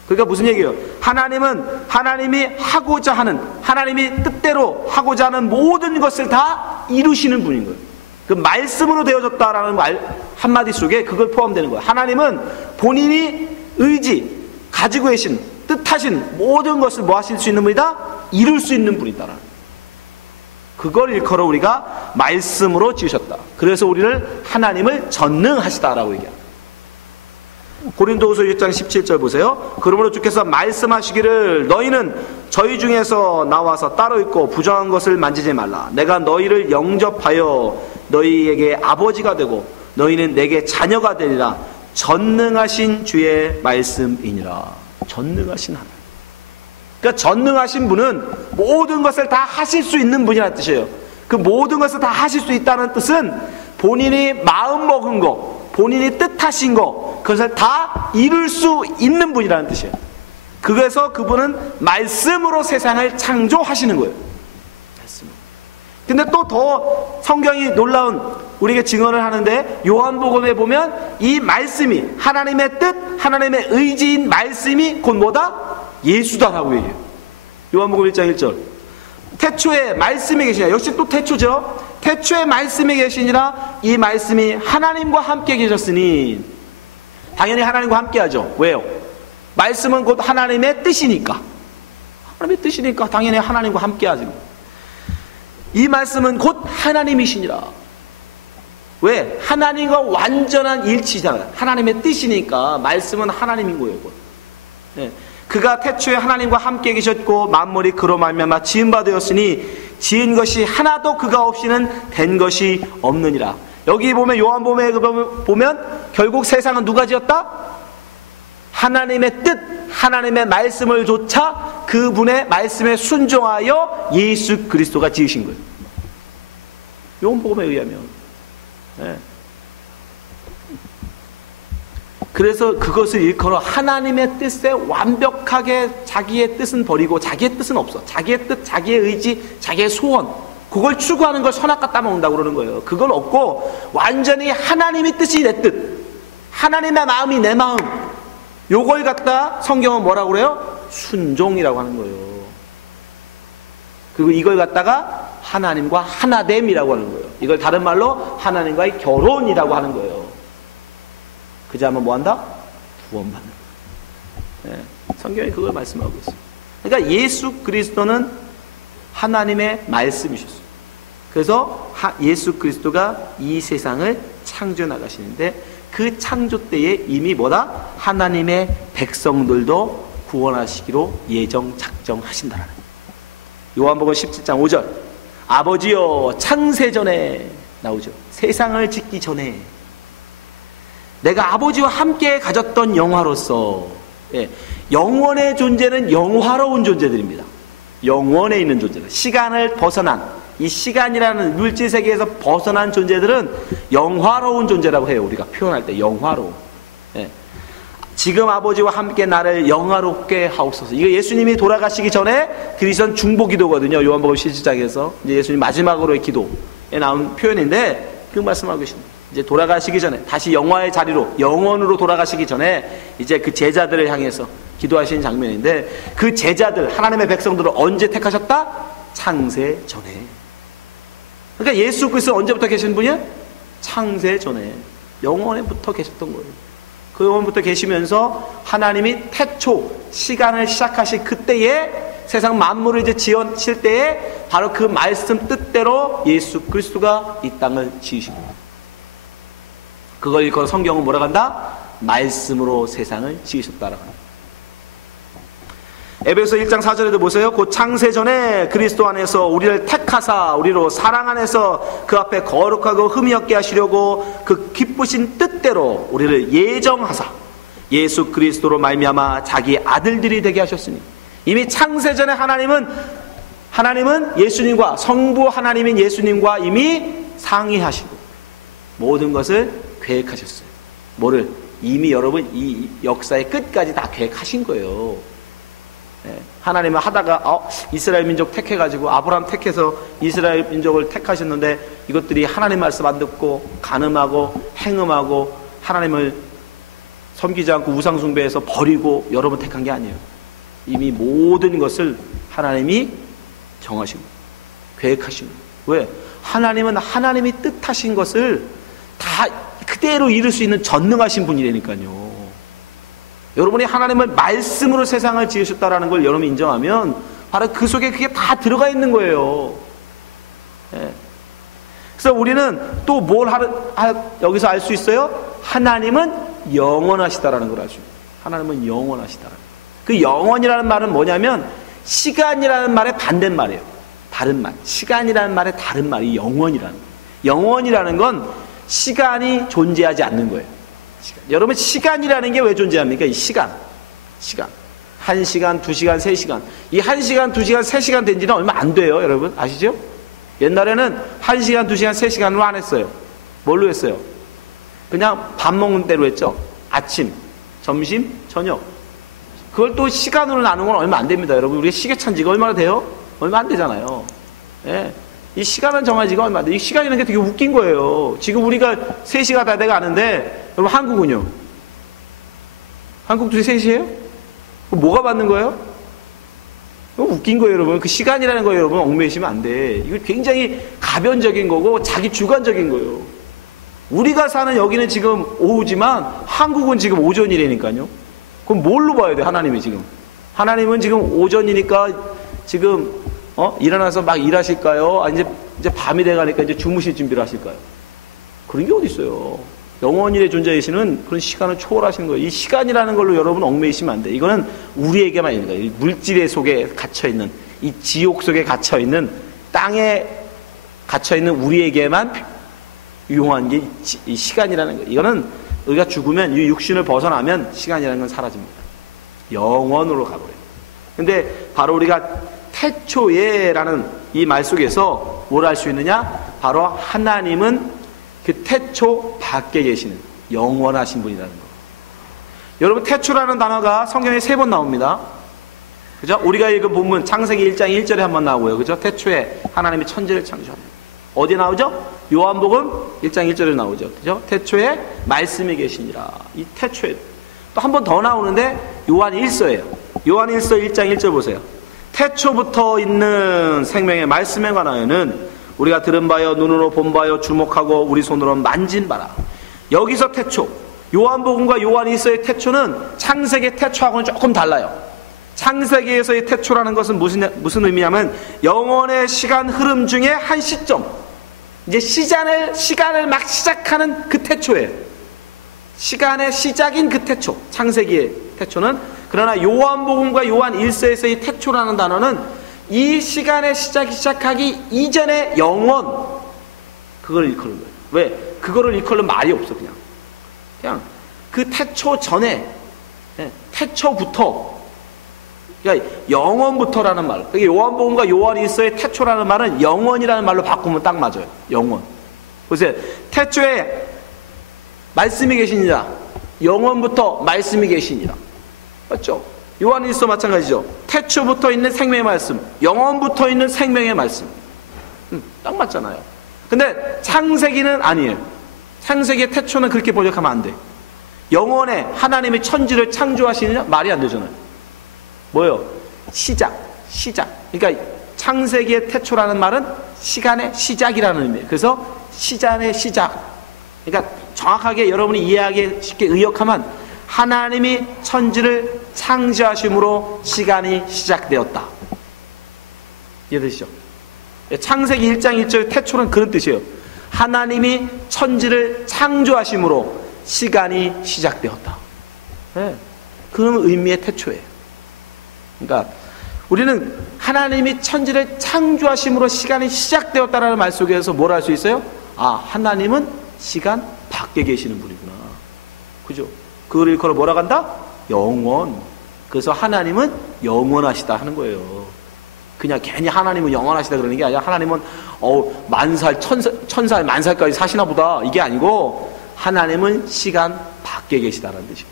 그러니까 무슨 얘기예요? 하나님이 하고자 하는, 하나님이 뜻대로 하고자 하는 모든 것을 다 이루시는 분인 거예요. 그 말씀으로 되어졌다라는 말 한마디 속에 그걸 포함되는 거예요. 하나님은 본인이 의지, 가지고 계신, 뜻하신 모든 것을 뭐 하실 수 있는 분이다? 이룰 수 있는 분이다라는. 그걸 일컬어 우리가 말씀으로 지으셨다. 그래서 우리를 하나님을 전능하시다라고 얘기합니다. 고린도후서 1장 17절 보세요. 그러므로 주께서 말씀하시기를 너희는 저희 중에서 나와서 따로 있고 부정한 것을 만지지 말라. 내가 너희를 영접하여 너희에게 아버지가 되고 너희는 내게 자녀가 되리라. 전능하신 주의 말씀이니라. 전능하신 하나님. 그러니까 전능하신 분은 모든 것을 다 하실 수 있는 분이라는 뜻이에요. 그 모든 것을 다 하실 수 있다는 뜻은 본인이 마음 먹은 거, 본인이 뜻하신 거, 그것을 다 이룰 수 있는 분이라는 뜻이에요. 그래서 그분은 말씀으로 세상을 창조하시는 거예요. 근데 또 더 성경이 놀라운 우리에게 증언을 하는데, 요한복음에 보면 이 말씀이 하나님의 뜻, 하나님의 의지인 말씀이 곧 뭐다? 예수다라고 얘기해요. 요한복음 1장 1절. 태초에 말씀이 계시니라. 역시 또 태초죠. 태초에 말씀이 계시니라. 이 말씀이 하나님과 함께 계셨으니. 당연히 하나님과 함께 하죠. 왜요? 말씀은 곧 하나님의 뜻이니까. 하나님의 뜻이니까 당연히 하나님과 함께 하죠. 이 말씀은 곧 하나님이시니라. 왜? 하나님과 완전한 일치잖아요. 하나님의 뜻이니까 말씀은 하나님인 거예요. 네. 그가 태초에 하나님과 함께 계셨고 만물이 그로 말미암아 지은 바 되었으니 지은 것이 하나도 그가 없이는 된 것이 없느니라. 여기 보면 요한복음에 보면 결국 세상은 누가 지었다? 하나님의 뜻, 하나님의 말씀을 조차 그분의 말씀에 순종하여 예수 그리스도가 지으신 거예요. 요한복음에 의하면. 네. 그래서 그것을 일컬어 하나님의 뜻에 완벽하게 자기의 뜻은 버리고 자기의 뜻은 없어. 자기의 뜻, 자기의 의지, 자기의 소원, 그걸 추구하는 걸 선악과 따먹는다고 그러는 거예요. 그걸 없고 완전히 하나님의 뜻이 내 뜻, 하나님의 마음이 내 마음, 요걸 갖다 성경은 뭐라고 그래요? 순종이라고 하는 거예요. 그리고 이걸 갖다가 하나님과 하나됨이라고 하는 거예요. 이걸 다른 말로 하나님과의 결혼이라고 하는 거예요. 그자 하면 뭐한다? 구원받는 거예요. 네, 성경이 그걸 말씀하고 있어요. 그러니까 예수 그리스도는 하나님의 말씀이셨어요. 그래서 예수 그리스도가 이 세상을 창조해 나가시는데, 그 창조 때에 이미 뭐다? 하나님의 백성들도 구원하시기로 예정 작정하신다라는 거예요. 요한복음 17장 5절. 아버지여, 창세전에 나오죠. 세상을 짓기 전에 내가 아버지와 함께 가졌던 영화로서, 예, 영원의 존재는 영화로운 존재들입니다. 영원에 있는 존재들, 시간을 벗어난, 이 시간이라는 물질 세계에서 벗어난 존재들은 영화로운 존재라고 해요. 우리가 표현할 때 영화로운. 예. 지금 아버지와 함께 나를 영화롭게 하옵소서. 이거 예수님이 돌아가시기 전에 드리신 중보기도거든요. 요한복음 17장에서 이제 예수님 마지막으로의 기도에 나온 표현인데, 그 말씀하고 계십니다. 이제 돌아가시기 전에 다시 영화의 자리로, 영원으로 돌아가시기 전에 이제 그 제자들을 향해서 기도하시는 장면인데, 그 제자들, 하나님의 백성들을 언제 택하셨다? 창세 전에. 그러니까 예수 그리스도 언제부터 계신 분이야? 창세 전에, 영원에부터 계셨던 거예요. 그 영원부터 계시면서 하나님이 태초 시간을 시작하신 그때에, 세상 만물을 이제 지으실 때에 바로 그 말씀 뜻대로 예수 그리스도가 이 땅을 지으신 거예요. 그걸 일컬어 성경은 뭐라고 한다? 말씀으로 세상을 지으셨다라고 합니다. 에베소 1장 4절에도 보세요. 곧 창세 전에 그리스도 안에서 우리를 택하사 우리로 사랑 안에서 그 앞에 거룩하고 흠이 없게 하시려고 그 기쁘신 뜻대로 우리를 예정하사 예수 그리스도로 말미암아 자기 아들들이 되게 하셨으니. 이미 창세 전에 하나님은 예수님과, 성부 하나님인 예수님과 이미 상의하시고 모든 것을 계획하셨어요. 뭐를? 이미 여러분 이 역사의 끝까지 다 계획하신 거예요. 하나님은 하다가 이스라엘 민족 택해가지고 아브라함 택해서 이스라엘 민족을 택하셨는데, 이것들이 하나님 말씀 안 듣고 간음하고 행음하고 하나님을 섬기지 않고 우상 숭배해서 버리고 여러분 택한 게 아니에요. 이미 모든 것을 하나님이 정하신 거예요. 계획하신 거예요. 왜? 하나님은 하나님이 뜻하신 것을 다 그대로 이룰 수 있는 전능하신 분이라니까요. 여러분이 하나님을 말씀으로 세상을 지으셨다라는 걸 여러분이 인정하면 바로 그 속에 그게 다 들어가 있는 거예요. 예. 그래서 우리는 또 뭘 여기서 알 수 있어요? 하나님은 영원하시다라는 걸 알죠. 하나님은 영원하시다라는. 그 영원이라는 말은 뭐냐면 시간이라는 말의 반대말이에요. 다른 말. 시간이라는 말의 다른 말이 영원이라는 거예요. 영원이라는 건 시간이 존재하지 않는 거예요. 여러분, 시간이라는 게 왜 존재합니까? 이 시간. 1시간, 2시간, 3시간. 이 1시간, 2시간, 3시간 된 지는 얼마 안 돼요, 여러분. 아시죠? 옛날에는 1시간, 2시간, 3시간으로 안 했어요. 뭘로 했어요? 그냥 밥 먹는 대로 했죠. 아침, 점심, 저녁. 그걸 또 시간으로 나누는 건 얼마 안 됩니다. 여러분, 우리가 시계 찬 지가 얼마나 돼요? 얼마 안 되잖아요. 예. 이 시간은 정해지가 얼마 안 돼. 이 시간이라는 게 되게 웃긴 거예요. 지금 우리가 3시가 다 돼가는데, 여러분, 한국은요? 한국도 3시예요? 뭐가 맞는 거예요? 웃긴 거예요, 여러분. 그 시간이라는 거예요, 여러분. 얽매이시면 안 돼. 이거 굉장히 가변적인 거고, 자기 주관적인 거예요. 우리가 사는 여기는 지금 오후지만, 한국은 지금 오전이라니까요. 그럼 뭘로 봐야 돼, 하나님이 지금? 하나님은 지금 오전이니까, 지금, 일어나서 막 일하실까요? 아, 이제 밤이 돼가니까 이제 주무실 준비를 하실까요? 그런 게 어디 있어요. 영원일의 존재이시는 그런 시간을 초월하시는 거예요. 이 시간이라는 걸로 여러분 얽매이시면 안 돼. 이거는 우리에게만 있는 거예요. 이 물질의 속에 갇혀있는, 이 지옥 속에 갇혀있는, 땅에 갇혀있는 우리에게만 유용한 게 이 시간이라는 거예요. 이거는 우리가 죽으면, 이 육신을 벗어나면 시간이라는 건 사라집니다. 영원으로 가버려요. 근데 바로 우리가 태초에라는 이 말 속에서 뭘 알 수 있느냐? 바로 하나님은 그 태초 밖에 계시는 영원하신 분이라는 거. 여러분, 태초라는 단어가 성경에 3번 나옵니다. 그죠? 우리가 읽은 본문 창세기 1장 1절에 한번 나오고요. 그죠? 태초에 하나님이 천지를 창조하는. 어디 나오죠? 요한복음 1장 1절에 나오죠. 그죠? 태초에 말씀이 계시니라. 이 태초에 또 한 번 더 나오는데 요한 1서예요. 요한 1서 1장 1절 보세요. 태초부터 있는 생명의 말씀에 관하여는 우리가 들은 바여 눈으로 본 바여 주목하고 우리 손으로 만진 바라. 여기서 태초, 요한복음과 요한 1서의 태초는 창세기의 태초하고는 조금 달라요. 창세기에서의 태초라는 것은 무슨 의미냐면 영원의 시간 흐름 중에 한 시점, 이제 시간을 막 시작하는 그 태초예요. 시간의 시작인 그 태초, 창세기의 태초는. 그러나 요한복음과 요한 1서에서의 태초라는 단어는 이 시간의 시작하기 이전의 영원, 그걸 일컬는 거예요. 왜? 그거를 일컬는 말이 없어. 그냥 그 태초 전에, 태초부터, 그러니까 영원부터라는 말. 그러니까 요한복음과 요한 1서의 태초라는 말은 영원이라는 말로 바꾸면 딱 맞아요. 영원. 보세요. 태초에 말씀이 계시니라. 영원부터 말씀이 계시니라. 맞죠? 요한 1서 마찬가지죠. 태초부터 있는 생명의 말씀, 영원부터 있는 생명의 말씀. 딱 맞잖아요. 근데 창세기는 아니에요. 창세기의 태초는 그렇게 번역하면 안 돼. 영원에 하나님이 천지를 창조하시느냐? 말이 안 되잖아요. 뭐예요? 시작. 그러니까 창세기의 태초라는 말은 시간의 시작이라는 의미예요. 그래서 시간의 시작. 그러니까 정확하게 여러분이 이해하기 쉽게 의역하면 하나님이 천지를 창조하심으로 시간이 시작되었다. 이해되시죠? 창세기 1장 1절 태초는 그런 뜻이에요. 하나님이 천지를 창조하심으로 시간이 시작되었다. 네. 그런 의미의 태초예요. 그러니까 우리는 하나님이 천지를 창조하심으로 시간이 시작되었다라는 말 속에서 뭘 알 수 있어요? 아, 하나님은 시간 밖에 계시는 분이구나. 그죠? 그걸 일컬어 뭐라고 한다? 영원. 그래서 하나님은 영원하시다 하는 거예요. 그냥 괜히 하나님은 영원하시다 그러는 게 아니라 하나님은 만살, 천살, 만살까지 사시나 보다 이게 아니고 하나님은 시간 밖에 계시다라는 뜻이에요.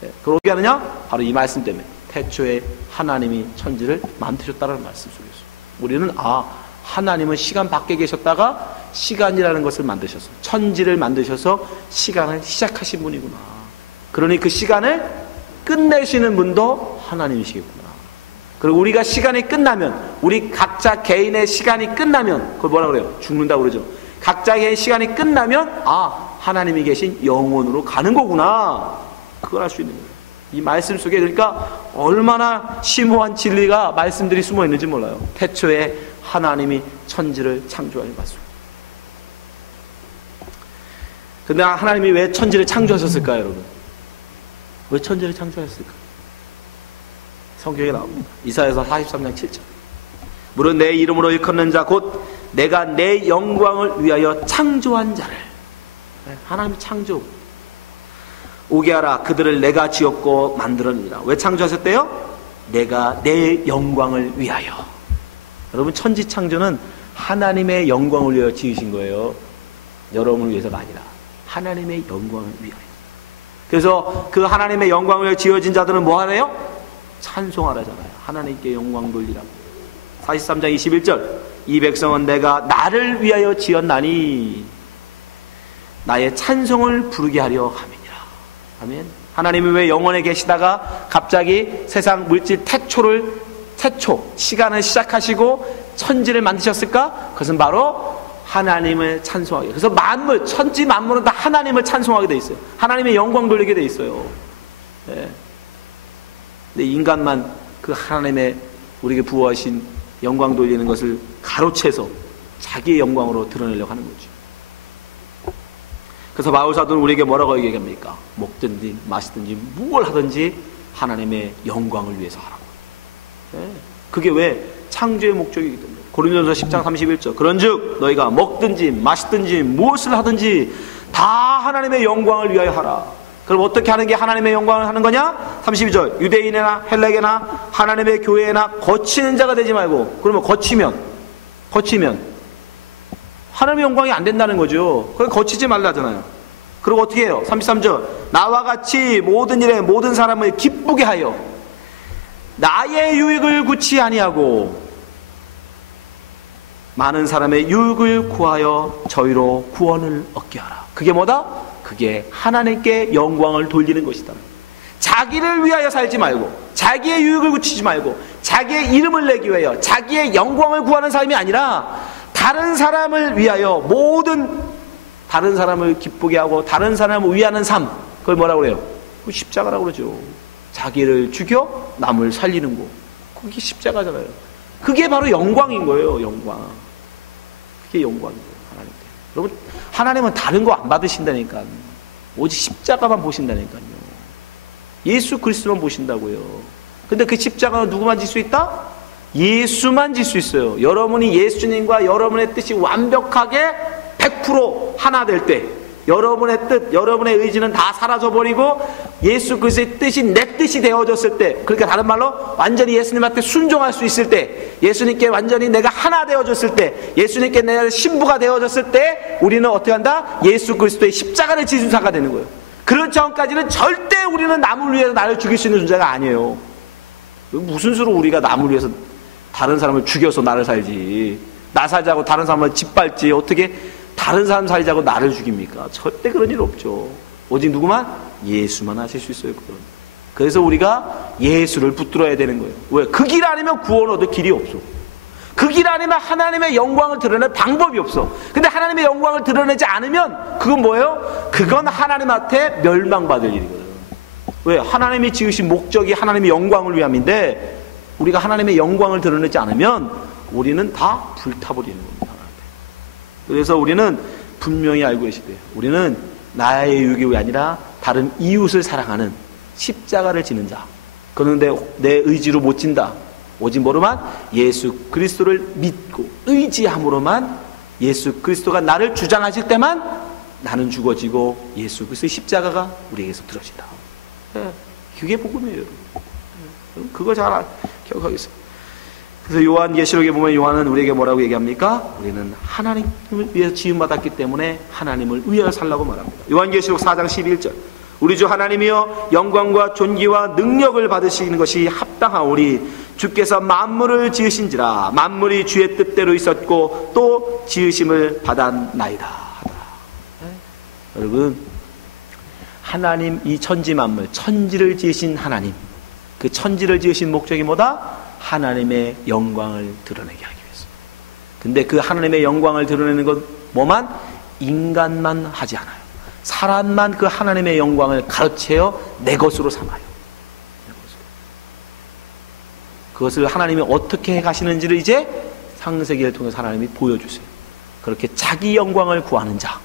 네, 그걸 어떻게 하느냐? 바로 이 말씀 때문에 태초에 하나님이 천지를 만드셨다는 말씀 속에서 우리는 하나님은 시간 밖에 계셨다가 시간이라는 것을 만드셔서 천지를 만드셔서 시간을 시작하신 분이구나. 그러니 그 시간을 끝내시는 분도 하나님이시겠구나. 그리고 우리가 시간이 끝나면, 우리 각자 개인의 시간이 끝나면, 그걸 뭐라 그래요? 죽는다고 그러죠. 각자의 시간이 끝나면 하나님이 계신 영원으로 가는 거구나. 그걸 알 수 있는 거예요. 이 말씀 속에 그러니까 얼마나 심오한 진리가 말씀들이 숨어 있는지 몰라요. 태초에 하나님이 천지를 창조하신 말씀. 근데 하나님이 왜 천지를 창조하셨을까요, 여러분? 왜 천지를 창조하셨을까? 성경에 나옵니다. 이사야서 43장 7절. 무릇 내 이름으로 일컫는 자 곧 내가 내 영광을 위하여 창조한 자를. 하나님이 창조. 오게 하라. 그들을 내가 지었고 만들었느니라. 왜 창조하셨대요? 내가 내 영광을 위하여. 여러분, 천지 창조는 하나님의 영광을 위하여 지으신 거예요. 여러분을 위해서가 아니라 하나님의 영광을 위하여. 그래서 그 하나님의 영광을 위하여 지어진 자들은 뭐 하래요? 찬송하라잖아요. 하나님께 영광 돌리라고. 43장 21절, 이 백성은 내가 나를 위하여 지었나니 나의 찬송을 부르게 하려 함이니라. 아멘. 하나님이 왜 영원에 계시다가 갑자기 세상 물질 태초 시간을 시작하시고 천지를 만드셨을까? 그것은 바로 하나님을 찬송하게. 그래서 만물, 천지 만물은 다 하나님을 찬송하게 돼 있어요. 하나님의 영광 돌리게 돼 있어요. 네. 근데 인간만 그 하나님의 우리에게 부어하신 영광 돌리는 것을 가로채서 자기의 영광으로 드러내려고 하는 거죠. 그래서 바울 사도는 우리에게 뭐라고 얘기합니까? 먹든지 마시든지 무엇을 하든지 하나님의 영광을 위해서 하라고. 네. 그게 왜? 창조의 목적이기 때문에. 고린도전서 10장 31절, 그런즉 너희가 먹든지 마시든지 무엇을 하든지 다 하나님의 영광을 위하여 하라. 그럼 어떻게 하는 게 하나님의 영광을 하는 거냐? 32절, 유대인이나 헬렉이나 하나님의 교회나 거치는 자가 되지 말고. 그러면 거치면 하나님의 영광이 안 된다는 거죠. 그걸 거치지 말라잖아요. 그리고 어떻게 해요? 33절, 나와 같이 모든 일에 모든 사람을 기쁘게 하여 나의 유익을 구치 아니하고 많은 사람의 유익을 구하여 저희로 구원을 얻게 하라. 그게 뭐다? 그게 하나님께 영광을 돌리는 것이다. 자기를 위하여 살지 말고, 자기의 유익을 구치지 말고, 자기의 이름을 내기 위하여 자기의 영광을 구하는 삶이 아니라 다른 사람을 위하여 모든 다른 사람을 기쁘게 하고 다른 사람을 위하는 삶, 그걸 뭐라고 그래요? 그 십자가라고 그러죠. 자기를 죽여 남을 살리는 거, 그게 십자가잖아요. 그게 바로 영광인 거예요. 영광. 그게 영광이에요. 하나님께. 여러분, 하나님은 다른 거 안 받으신다니까. 오직 십자가만 보신다니까요. 예수 그리스도만 보신다고요. 근데 그 십자가는 누구만 질 수 있다? 예수만 질 수 있어요. 여러분이 예수님과 여러분의 뜻이 완벽하게 100% 하나 될 때, 여러분의 뜻, 여러분의 의지는 다 사라져버리고 예수 그리스도의 뜻이 내 뜻이 되어졌을 때, 그러니까 다른 말로 완전히 예수님한테 순종할 수 있을 때, 예수님께 완전히 내가 하나 되어졌을 때, 예수님께 내가 신부가 되어졌을 때, 우리는 어떻게 한다? 예수 그리스도의 십자가를 지신 자가 되는 거예요. 그런 전까지는 절대 우리는 남을 위해서 나를 죽일 수 있는 존재가 아니에요. 무슨 수로 우리가 남을 위해서 다른 사람을 죽여서 나를 살지, 나 살자고 다른 사람을 짓밟지, 어떻게 다른 사람 살자고 나를 죽입니까? 절대 그런 일 없죠. 오직 누구만? 예수만 하실 수 있어요. 그건. 그래서 우리가 예수를 붙들어야 되는 거예요. 왜? 그 길 아니면 구원 얻을 길이 없어. 그 길 아니면 하나님의 영광을 드러낼 방법이 없어. 근데 하나님의 영광을 드러내지 않으면 그건 뭐예요? 그건 하나님한테 멸망받을 일이거든. 왜? 하나님이 지으신 목적이 하나님의 영광을 위함인데 우리가 하나님의 영광을 드러내지 않으면 우리는 다 불타버리는 겁니다. 그래서 우리는 분명히 알고 계시대요. 우리는 나의 유익이 아니라 다른 이웃을 사랑하는 십자가를 지는 자. 그런데 내 의지로 못 진다. 오직 뭐로만? 예수 그리스도를 믿고 의지함으로만, 예수 그리스도가 나를 주장하실 때만 나는 죽어지고 예수 그리스도의 십자가가 우리에게서 들어진다. 그게 복음이에요. 그거 잘 기억하겠습니다. 그래서 요한계시록에 보면 요한은 우리에게 뭐라고 얘기합니까? 우리는 하나님을 위해서 지음받았기 때문에 하나님을 위하여 살라고 말합니다. 요한계시록 4장 11절, 우리 주 하나님이여 영광과 존귀와 능력을 받으시는 것이 합당하오니 주께서 만물을 지으신지라 만물이 주의 뜻대로 있었고 또 지으심을 받았나이다 하더라. 여러분, 하나님, 이 천지 만물, 천지를 지으신 하나님, 그 천지를 지으신 목적이 뭐다? 하나님의 영광을 드러내게 하기 위해서. 근데 그 하나님의 영광을 드러내는 건 뭐만? 인간만 하지 않아요. 사람만 그 하나님의 영광을 가로채어 내 것으로 삼아요. 내 것으로. 그것을 하나님이 어떻게 해 가시는지를 이제 창세기를 통해서 하나님이 보여주세요. 그렇게 자기 영광을 구하는 자,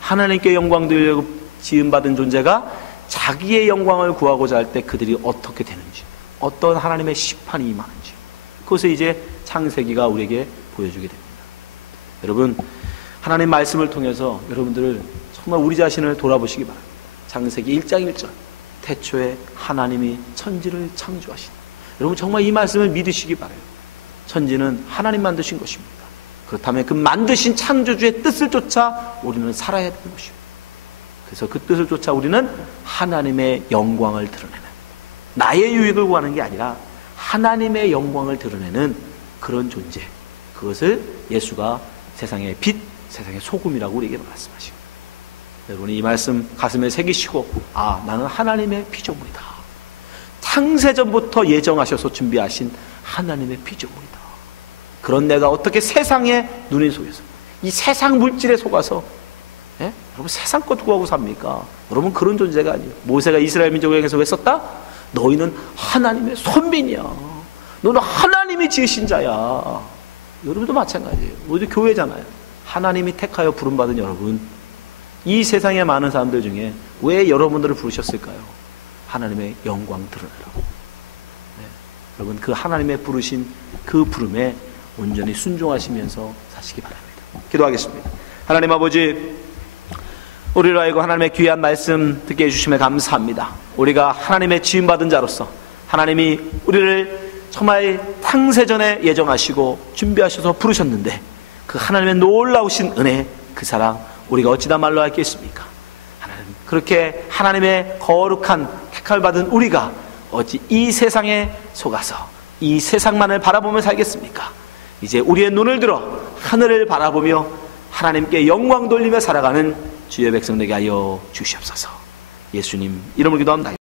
하나님께 영광 드리려고 지음받은 존재가 자기의 영광을 구하고자 할 때 그들이 어떻게 되는지, 어떤 하나님의 심판이 임하는지, 그것을 이제 창세기가 우리에게 보여주게 됩니다. 여러분, 하나님 말씀을 통해서 여러분들을 정말 우리 자신을 돌아보시기 바랍니다. 창세기 1장 1절, 태초에 하나님이 천지를 창조하신. 여러분 정말 이 말씀을 믿으시기 바라요. 천지는 하나님 만드신 것입니다. 그렇다면 그 만드신 창조주의 뜻을 쫓아 우리는 살아야 되는 것이요. 그래서 그 뜻을 쫓아 우리는 하나님의 영광을 드러내는, 나의 유익을 구하는 게 아니라 하나님의 영광을 드러내는 그런 존재, 그것을 예수가 세상의 빛, 세상의 소금이라고 우리에게 말씀하시고, 여러분이 이 말씀 가슴에 새기시고, 아, 나는 하나님의 피조물이다. 창세전부터 예정하셔서 준비하신 하나님의 피조물이다. 그런 내가 어떻게 세상의 눈이 속여서, 이 세상 물질에 속아서, 예? 여러분 세상 것 구하고 삽니까? 여러분 그런 존재가 아니에요. 모세가 이스라엘 민족을 향해서 왜 썼다? 너희는 하나님의 손민이야. 너는 하나님이 지으신 자야. 여러분도 마찬가지예요. 우리도 교회잖아요. 하나님이 택하여 부름받은 여러분, 이 세상의 많은 사람들 중에 왜 여러분들을 부르셨을까요? 하나님의 영광 드러내라고. 네. 여러분 그 하나님의 부르신 그 부름에 온전히 순종하시면서 사시기 바랍니다. 기도하겠습니다. 하나님 아버지, 우리로 하여금 하나님의 귀한 말씀 듣게 해주심에 감사합니다. 우리가 하나님의 지음받은 자로서 하나님이 우리를 정말 창세전에 예정하시고 준비하셔서 부르셨는데, 그 하나님의 놀라우신 은혜, 그 사랑, 우리가 어찌다 말로 하겠습니까? 하나님, 그렇게 하나님의 거룩한 택함을 받은 우리가 어찌 이 세상에 속아서 이 세상만을 바라보며 살겠습니까? 이제 우리의 눈을 들어 하늘을 바라보며 하나님께 영광 돌리며 살아가는 주의 백성 되게 하여 주시옵소서. 예수님 이름으로 기도합니다.